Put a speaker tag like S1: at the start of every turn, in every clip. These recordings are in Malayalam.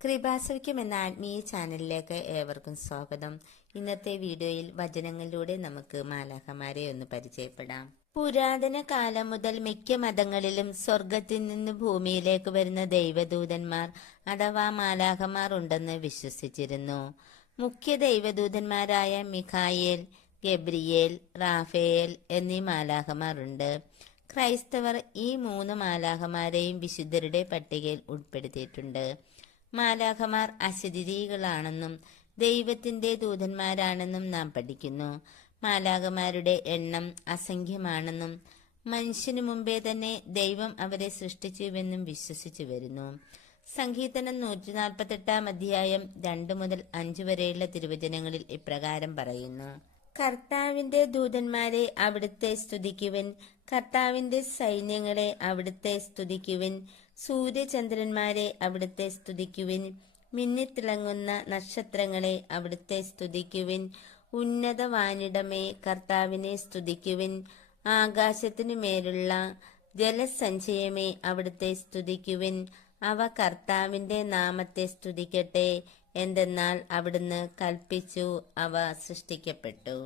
S1: കൃപാസവിക്കും എന്ന ആത്മീയ ചാനലിലേക്ക് ഏവർക്കും സ്വാഗതം. ഇന്നത്തെ വീഡിയോയിൽ വചനങ്ങളിലൂടെ നമുക്ക് മാലാഖമാരെ ഒന്ന് പരിചയപ്പെടാം. പുരാതന കാലം മുതൽ മിക്ക മതങ്ങളിലും സ്വർഗത്തിൽ നിന്ന് ഭൂമിയിലേക്ക് വരുന്ന ദൈവദൂതന്മാർ അഥവാ മാലാഖമാർ ഉണ്ടെന്ന് വിശ്വസിച്ചിരുന്നു. മുഖ്യ ദൈവദൂതന്മാരായ മിഖായേൽ ഗബ്രിയേൽ റാഫേൽ എന്നീ മാലാഖമാരുണ്ട് ക്രൈസ്തവർ ഈ മൂന്ന് മാലാഖമാരെയും വിശുദ്ധരുടെ പട്ടികയിൽ ഉൾപ്പെടുത്തിയിട്ടുണ്ട്. മാലാഖമാർ അശരീരികളാണെന്നും ദൈവത്തിന്റെ ദൂതന്മാരാണെന്നും നാം പഠിക്കുന്നു. മാലാഖമാരുടെ എണ്ണം അസംഖ്യമാണെന്നും മനുഷ്യനു മുമ്പേ തന്നെ ദൈവം അവരെ സൃഷ്ടിച്ചുവെന്നും വിശ്വസിച്ചു വരുന്നു. സംഗീതനം നൂറ്റി നാൽപ്പത്തെട്ടാം അധ്യായം രണ്ടു മുതൽ അഞ്ചു വരെയുള്ള തിരുവചനങ്ങളിൽ ഇപ്രകാരം പറയുന്നു. കർത്താവിന്റെ ദൂതന്മാരെ അവിടുത്തെ സ്തുതിക്കുവിൻ. കർത്താവിന്റെ സൈന്യങ്ങളെ അവിടുത്തെ സ്തുതിക്കുവിൻ. സൂര്യചന്ദ്രന്മാരെ അവിടുത്തെ സ്തുതിക്കുവിൻ. മിന്നിത്തിളങ്ങുന്ന നക്ഷത്രങ്ങളെ അവിടുത്തെ സ്തുതിക്കുവിൻ. ഉന്നത വാനിടമേ കർത്താവിനെ സ്തുതിക്കുവിൻ. ആകാശത്തിനു മേലുള്ള ജലസഞ്ചയമേ അവിടുത്തെ സ്തുതിക്കുവിൻ. അവ കർത്താവിന്റെ നാമത്തെ സ്തുതിക്കട്ടെ. എന്തെന്നാൽ അവിടുന്ന് കൽപ്പിച്ചു അവ സൃഷ്ടിക്കപ്പെട്ടു.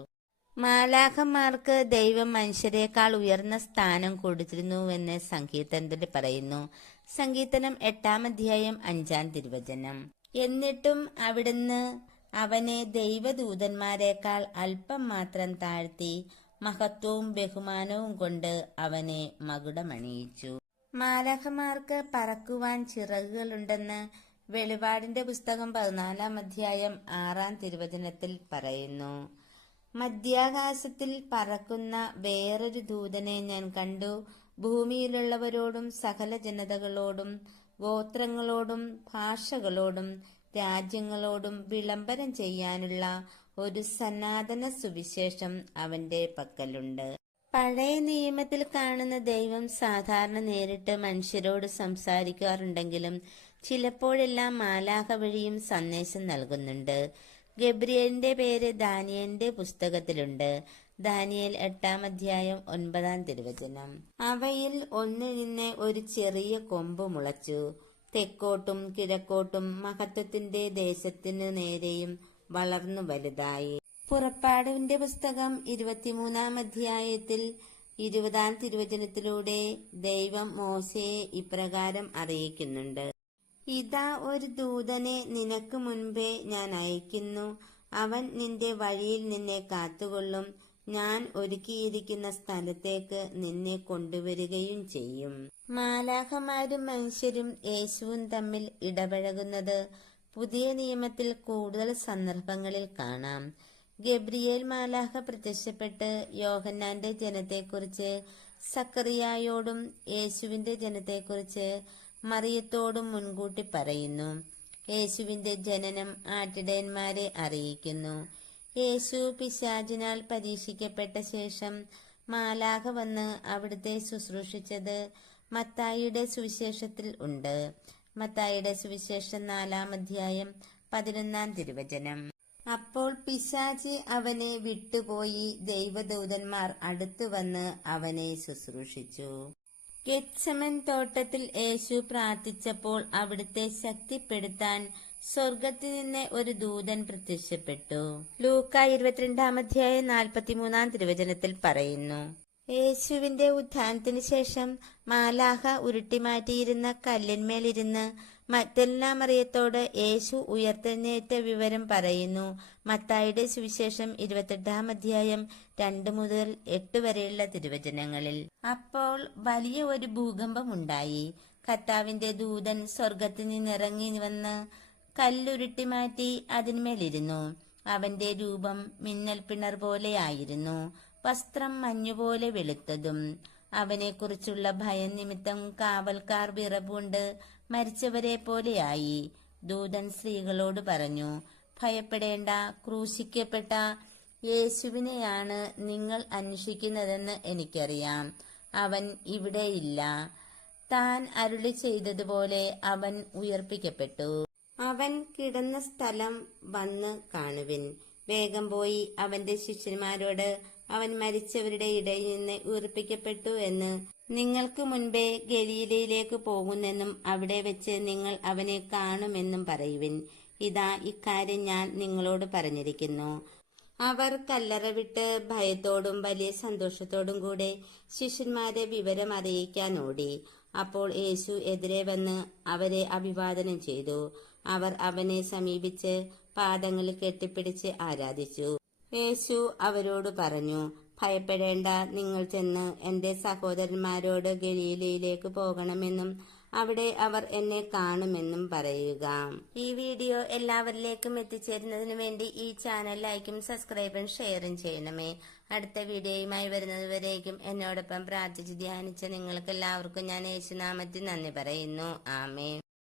S1: മാലാഖന്മാർക്ക് ദൈവം മനുഷ്യരെക്കാൾ ഉയർന്ന സ്ഥാനം കൊടുത്തിരുന്നുവെന്ന് സങ്കീർത്തനത്തിൽ പറയുന്നു. സങ്കീർത്തനം എട്ടാം അധ്യായം അഞ്ചാം തിരുവചനം. എന്നിട്ടും അവിടുന്ന് അവനെ ദൈവദൂതന്മാരെക്കാൾ അല്പം മാത്രം താഴ്ത്തി മഹത്വവും ബഹുമാനവും കൊണ്ട് അവനെ മകുടമണിയിച്ചു. മാലാഖമാർക്ക് പറക്കുവാൻ ചിറകുകളുണ്ടെന്ന് വെളിപാടിന്റെ പുസ്തകം പതിനാലാം അധ്യായം ആറാം തിരുവചനത്തിൽ പറയുന്നു. മധ്യാകാശത്തിൽ പറക്കുന്ന വേറൊരു ദൂതനെ ഞാൻ കണ്ടു. ഭൂമിയിലുള്ളവരോടും സകല ജനതകളോടും ഗോത്രങ്ങളോടും ഭാഷകളോടും രാജ്യങ്ങളോടും വിളംബരം ചെയ്യാനുള്ള ഒരു സനാതന സുവിശേഷം അവന്റെ പക്കലുണ്ട്. പഴയ നിയമത്തിൽ കാണുന്ന ദൈവം സാധാരണ നേരിട്ട് മനുഷ്യരോട് സംസാരിക്കാറുണ്ടെങ്കിലും ചിലപ്പോഴെല്ലാം മാലാഹ വഴിയും സന്ദേശം നൽകുന്നുണ്ട്. ഗബ്രിയലിന്റെ പേര് ദാനിയലിന്റെ പുസ്തകത്തിലുണ്ട്. ദാനിയൽ എട്ടാം അധ്യായം ഒൻപതാം തിരുവചനം. അവയിൽ ഒന്നിൽ നിന്ന് ഒരു ചെറിയ കൊമ്പ് മുളച്ചു. തെക്കോട്ടും കിഴക്കോട്ടും മഹത്വത്തിന്റെ ദേശത്തിനു നേരെയും വളർന്നു വലുതായി. പുറപ്പാടിന്റെ പുസ്തകം ഇരുപത്തിമൂന്നാം അധ്യായത്തിൽ ഇരുപതാം തിരുവചനത്തിലൂടെ ദൈവം മോശയെ ഇപ്രകാരം അറിയിക്കുന്നുണ്ട്. ഇതാ ഒരു ദൂതനെ നിനക്ക് മുൻപേ ഞാൻ അയക്കുന്നു. അവൻ നിന്റെ വഴിയിൽ നിന്നെ കാത്തുകൊള്ളും. ഞാൻ ഒരുക്കിയിരിക്കുന്ന സ്ഥലത്തേക്ക് നിന്നെ കൊണ്ടുവരികയും ചെയ്യും. മാലാഹമാരും മനുഷ്യരും യേശുവും തമ്മിൽ ഇടപഴകുന്നത് പുതിയ നിയമത്തിൽ കൂടുതൽ സന്ദർഭങ്ങളിൽ കാണാം. ഗബ്രിയേൽ മാലാഹ പ്രത്യക്ഷപ്പെട്ട് യോഹന്നാന്റെ ജനത്തെക്കുറിച്ച് സക്കറിയായോടും യേശുവിന്റെ ജനത്തെക്കുറിച്ച് മറിയത്തോടും മുൻകൂട്ടി പറയുന്നു. യേശുവിന്റെ ജനനം ആട്ടിടയന്മാരെ അറിയിക്കുന്നു. യേശു പിശാചിനാൽ പരീക്ഷിക്കപ്പെട്ട ശേഷം മാലാഖ വന്ന് അവിടുത്തെ ശുശ്രൂഷിച്ചത് മത്തായിയുടെ സുവിശേഷത്തിൽ ഉണ്ട്. മത്തായിയുടെ സുവിശേഷം നാലാം അധ്യായം പതിനൊന്നാം തിരുവചനം. അപ്പോൾ പിശാചി അവനെ വിട്ടുപോയി ദൈവദൂതന്മാർ അടുത്തു വന്ന് അവനെ ശുശ്രൂഷിച്ചു. ഗെത്സമൻ തോട്ടത്തിൽ യേശു പ്രാർത്ഥിച്ചപ്പോൾ അവിടുത്തെ ശക്തിപ്പെടുത്താൻ സ്വർഗത്തിൽ നിന്ന് ഒരു ദൂതൻ പ്രത്യക്ഷപ്പെട്ടു. ലൂക്ക ഇരുപത്തിരണ്ടാം അധ്യായം നാൽപ്പത്തിമൂന്നാം തിരുവചനത്തിൽ പറയുന്നു യേശുവിന്റെ ഉത്ഥാനത്തിന് ശേഷം മാലാഹ ഉരുട്ടിമാറ്റിയിരുന്ന കല്ലിന്മേലിരുന്ന് മറ്റെല്ലാ മറിയത്തോട് യേശു ഉയർത്തെഴുന്നേറ്റ വിവരം പറയുന്നു. മത്തായുടെ സുവിശേഷം ഇരുപത്തെട്ടാം അധ്യായം രണ്ട് മുതൽ എട്ട് വരെയുള്ള തിരുവചനങ്ങളിൽ. അപ്പോൾ വലിയ ഒരു ഭൂകമ്പമുണ്ടായി കർത്താവിന്റെ ദൂതൻ സ്വർഗത്തിൽ നിന്നിറങ്ങി വന്ന് കല്ലുരുട്ടി മാറ്റി അതിന്മേലിരുന്നു. അവന്റെ രൂപം മിന്നൽ പിണർ പോലെയായിരുന്നു വസ്ത്രം മഞ്ഞുപോലെ വെളുത്തതും. അവനെക്കുറിച്ചുള്ള ഭയം നിമിത്തം കാവൽക്കാർ വിറവുണ്ട് മരിച്ചവരെ പോലെയായി ദൂതൻ സ്ത്രീകളോട് പറഞ്ഞു ഭയപ്പെടേണ്ട ക്രൂശിക്കപ്പെട്ട യേശുവിനെയാണ് നിങ്ങൾ അന്വേഷിക്കുന്നതെന്ന് എനിക്കറിയാം. അവൻ ഇവിടെയില്ല താൻ അരുളി ചെയ്തതുപോലെ അവൻ ഉയർപ്പിക്കപ്പെട്ടു. അവൻ കിടന്ന സ്ഥലം വന്ന് കാണുവിൻ. വേഗം പോയി അവന്റെ ശിഷ്യന്മാരോട് അവൻ മരിച്ചവരുടെ ഇടയിൽ നിന്ന് ഉയർപ്പിക്കപ്പെട്ടു എന്ന് നിങ്ങൾക്ക് മുൻപേ ഗലീലയിലേക്ക് പോകുന്നെന്നും അവിടെ വെച്ച് നിങ്ങൾ അവനെ കാണുമെന്നും പറയുവിൻ. ഇതാ ഇക്കാര്യം ഞാൻ നിങ്ങളോട് പറഞ്ഞിരിക്കുന്നു. അവർ കല്ലറ വിട്ട് ഭയത്തോടും വലിയ സന്തോഷത്തോടും കൂടെ ശിഷ്യന്മാരെ വിവരം അറിയിക്കാൻ ഓടി. അപ്പോൾ യേശു എതിരെ വന്ന് അവരെ അഭിവാദനം ചെയ്തു. അവർ അവനെ സമീപിച്ച് പാദങ്ങളിൽ കെട്ടിപ്പിടിച്ച് ആരാധിച്ചു. യേശു അവരോട് പറഞ്ഞു ഭയപ്പെടേണ്ട. നിങ്ങൾ ചെന്ന് എന്റെ സഹോദരന്മാരോട് ഗലീലയിലേക്ക് പോകണമെന്നും അവിടെ അവർ എന്നെ കാണുമെന്നും പറയുക. ഈ വീഡിയോ എല്ലാവരിലേക്കും എത്തിച്ചേരുന്നതിന് വേണ്ടി ഈ ചാനൽ ലൈക്കും സബ്സ്ക്രൈബും ഷെയറും ചെയ്യണമേ. അടുത്ത വീഡിയോയുമായി വരുന്നതുവരേക്കും എന്നോടൊപ്പം പ്രാർത്ഥിച്ച് ധ്യാനിച്ച നിങ്ങൾക്ക് എല്ലാവർക്കും ഞാൻ യേശുനാമത്തിൽ നന്ദി പറയുന്നു. ആമേ